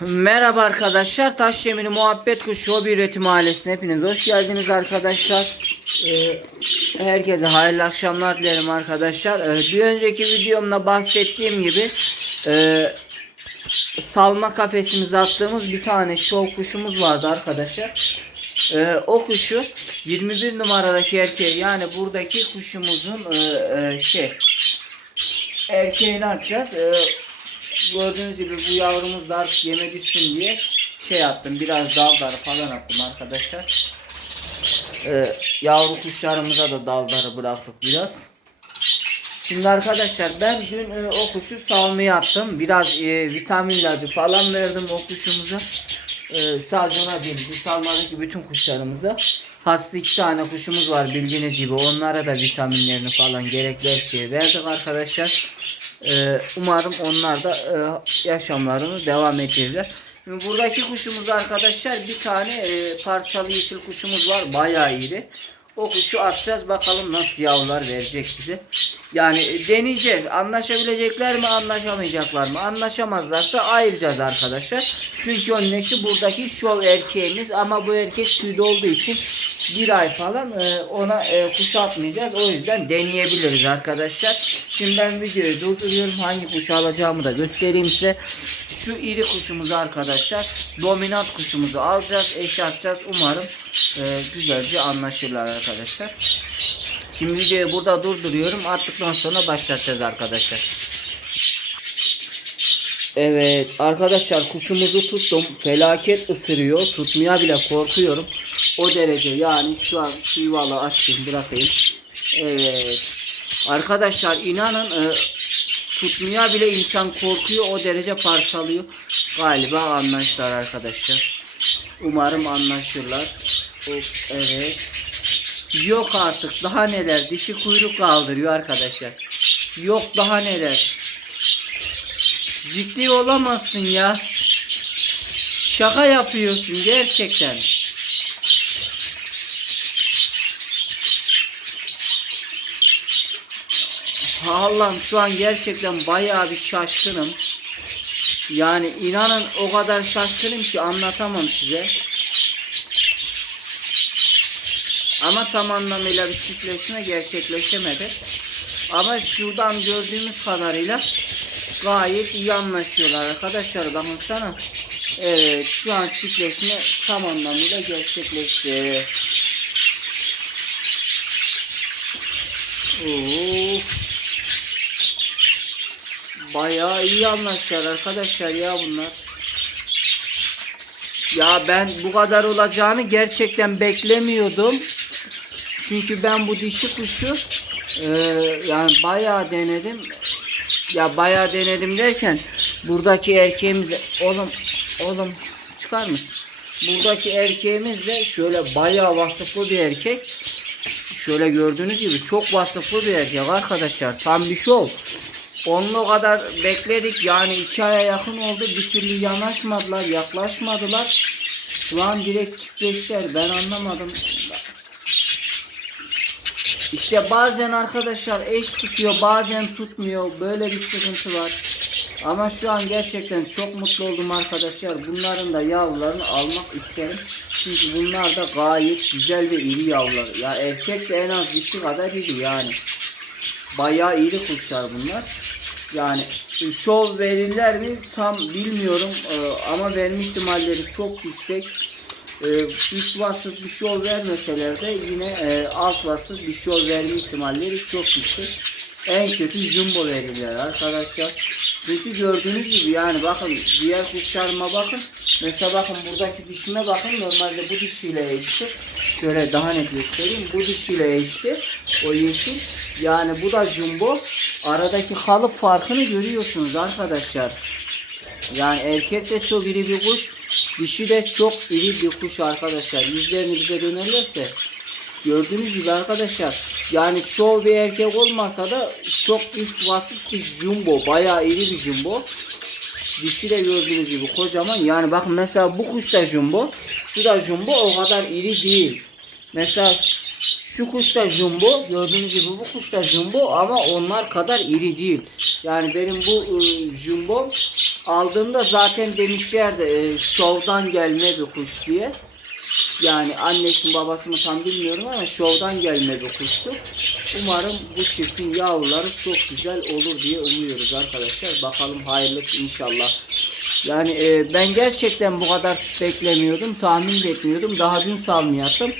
Merhaba arkadaşlar. Taş Yemini Muhabbet Kuşu Hobi Üretim Ailesi'ne hepiniz hoş geldiniz arkadaşlar. Ee, herkese hayırlı akşamlar dilerim arkadaşlar. Ee, bir önceki videomda bahsettiğim gibi e, salma kafesimize attığımız bir tane şov kuşumuz vardı arkadaşlar. Ee, o kuşu 21 numaradaki erkeği yani buradaki kuşumuzun e, e, şey erkeğini atacağız. Ee, gördüğünüz gibi bu yavrumuz da artık yeme düşsün diye şey attım. Biraz daldarı falan attım arkadaşlar. Ee, yavru kuşlarımıza da daldarı bıraktık biraz. Şimdi arkadaşlar ben dün e, o kuşu salmaya attım. Biraz e, vitamin ilacı falan verdim o kuşumuza. E, sadece ona değil. Bu salmadaki bütün kuşlarımıza. Hasta iki tane kuşumuz var bildiğiniz gibi. Onlara da vitaminlerini falan gerekli her verdik arkadaşlar. E, umarım onlar da e, yaşamlarını devam ettirirler. Buradaki kuşumuz arkadaşlar bir tane e, parçalı yeşil kuşumuz var. Bayağı iyiydi. O kuşu atacağız bakalım nasıl yavrular verecek bize. Yani e, deneyeceğiz. Anlaşabilecekler mi anlaşamayacaklar mı? Anlaşamazlarsa ayıracağız arkadaşlar. Çünkü onun eşi buradaki şov erkeğimiz ama bu erkek tüylü olduğu için bir ay falan e, ona e, kuşu atmayacağız. O yüzden deneyebiliriz arkadaşlar. Şimdi ben videoyu durduruyorum. Hangi kuşu alacağımı da göstereyim size. Şu iri kuşumuzu arkadaşlar dominant kuşumuzu alacağız. Eşe atacağız. Umarım e, güzelce anlaşırlar arkadaşlar. Şimdi videoyu burada durduruyorum. Attıktan sonra başlatacağız arkadaşlar. Evet arkadaşlar kuşumuzu tuttum. Felaket ısırıyor. Tutmaya bile korkuyorum. O derece yani şu an şu yuvalı açayım bırakayım. Evet. Arkadaşlar inanın e, tutmaya bile insan korkuyor. O derece parçalıyor. Galiba anlaştılar arkadaşlar. Umarım anlaşırlar. Evet. Yok artık daha neler dişi kuyruk kaldırıyor arkadaşlar. Yok daha neler. Ciddi olamazsın ya. Şaka yapıyorsun gerçekten. Allah'ım şu an gerçekten bayağı bir şaşkınım. Yani inanın o kadar şaşkınım ki anlatamam size. Ama tam anlamıyla bir çiftleşme gerçekleşemedi. Ama şuradan gördüğümüz kadarıyla gayet iyi anlaşıyorlar arkadaşlar. Bakın sana. Evet şu an çiftleşme tam anlamıyla gerçekleşti. Oo. Bayağı iyi anlaşıyorlar arkadaşlar ya bunlar. Ya ben bu kadar olacağını gerçekten beklemiyordum. Çünkü ben bu dişi kuşu e, yani bayağı denedim. Ya bayağı denedim derken buradaki erkeğimiz oğlum oğlum çıkar mısın? Buradaki erkeğimiz de şöyle bayağı vasıflı bir erkek. Şöyle gördüğünüz gibi çok vasıflı bir erkek arkadaşlar. Tam bir şov. Onun o kadar bekledik yani iki aya yakın oldu bir türlü yanaşmadılar yaklaşmadılar. Şu an direkt çiftleştiler ben anlamadım. İşte bazen arkadaşlar eş tutuyor bazen tutmuyor böyle bir sıkıntı var. Ama şu an gerçekten çok mutlu oldum arkadaşlar. Bunların da yavrularını almak isterim. Çünkü bunlar da gayet güzel ve iri yavrular. Ya erkek de en az dişi kadar iri yani. Bayağı iri kuşlar bunlar. Yani şov verirler mi tam bilmiyorum Ee, ama verme ihtimalleri çok yüksek. Ee, üst vasıf bir şov vermeseler de yine e, alt vasıf bir şov verme ihtimalleri çok yüksek. En kötü jumbo verirler arkadaşlar. Çünkü gördüğünüz gibi yani bakın diğer kuşlarıma bakın. Mesela bakın buradaki dişime bakın normalde bu dişiyle eşti. Şöyle daha net göstereyim. Bu dişiyle eşti. O yeşil. Yani bu da jumbo. Aradaki kalıp farkını görüyorsunuz arkadaşlar. Yani erkek de çok iri bir kuş. Dişi de çok iri bir kuş arkadaşlar. Yüzlerini bize dönerlerse Gördüğünüz gibi arkadaşlar yani şov bir erkek olmasa da çok üst vasıf bir jumbo. Bayağı iri bir jumbo. Dişi de gördüğünüz gibi kocaman. Yani bakın mesela bu kuş da jumbo. Şu da jumbo o kadar iri değil. Mesela Şu kuş da jumbo. Gördüğünüz gibi bu kuş da jumbo ama onlar kadar iri değil. Yani benim bu e, jumbo aldığımda zaten demişlerdi e, şovdan gelme bir kuş diye. Yani annesini babasını tam bilmiyorum ama şovdan gelme bir kuştu. Umarım bu çiftin yavruları çok güzel olur diye umuyoruz arkadaşlar. Bakalım hayırlısı inşallah. Yani e, ben gerçekten bu kadar beklemiyordum. Tahmin etmiyordum. Daha dün salmayacaktım.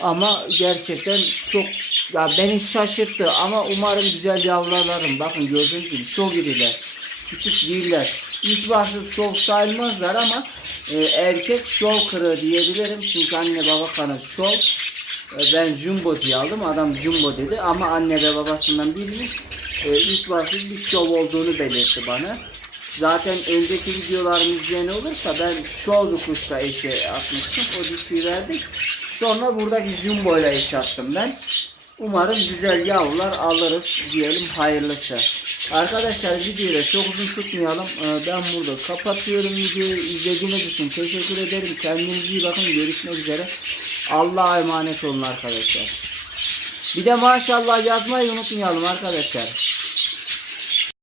Ama gerçekten çok ya beni şaşırttı ama umarım güzel yavrularım. Bakın gördüğünüz gibi çok iriler. Küçük değiller. Üç başlı çok sayılmazlar ama e, erkek şov kırığı diyebilirim. Çünkü anne baba kanı şov. E, ben jumbo diye aldım. Adam jumbo dedi ama anne ve babasından birinin e, üst başlı bir şov olduğunu belirtti bana. Zaten önceki videolarımı izleyen olursa ben şov bir kuşla eşe atmıştım. O dişiyi verdik. Sonra buradaki jumbo ile eş attım ben. Umarım güzel yavrular alırız diyelim hayırlısı. Arkadaşlar videoyu çok uzun tutmayalım. Ee, Ben burada kapatıyorum videoyu. İzlediğiniz için teşekkür ederim. Kendinize iyi bakın. Görüşmek üzere. Allah'a emanet olun arkadaşlar. Bir de maşallah yazmayı unutmayalım arkadaşlar.